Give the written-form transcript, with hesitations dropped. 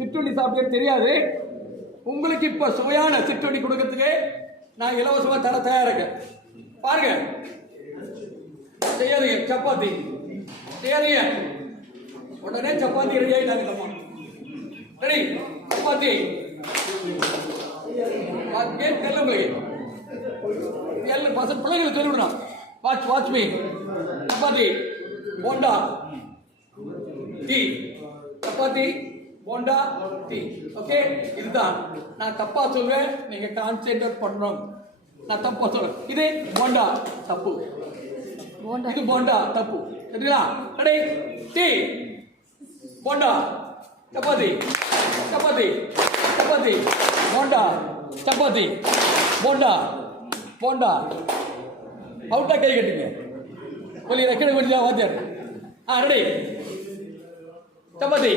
சிற்றுண்டி சாப்பிட்டு தெரியாது. உங்களுக்கு இப்போ சுவையான சிற்றுண்டி கொடுக்கறதுக்கு நான் இலவசமாக தர தயாராக இருக்கேன். பாருங்க, செய்யாதீங்க. சப்பாத்தி செய்யாதீங்க. உடனே சப்பாத்தி ரெடி ஆகிட்டாங்க. ரெடி சப்பாத்தி தெரியல உங்களுக்கு பசங்க பிள்ளைங்களுக்கு சொல்லிவிடணும். Watch me. சப்பாத்தி போண்டா டீ, சப்பாத்தி போண்டா டீ. ஓகே, இதுதான். நான் தப்பா சொல்வேன், நீங்க கான்சென்ட்ரேட் பண்ணணும். நான் தப்பா சொல்றேன். இது போண்டா தப்பு, இது போண்டா தப்பு. சரிங்களா? ரெடி டீ போண்டா சப்பாத்தி, சப்பாத்தி சப்பாத்தி போண்டா சப்பாத்தி போண்டா போண்டா. அவுட்டா கை கட்டுங்க. வெளியே ரெக்கடை பண்ணியா வாத்தியார். ரெடி சப்பாத்தி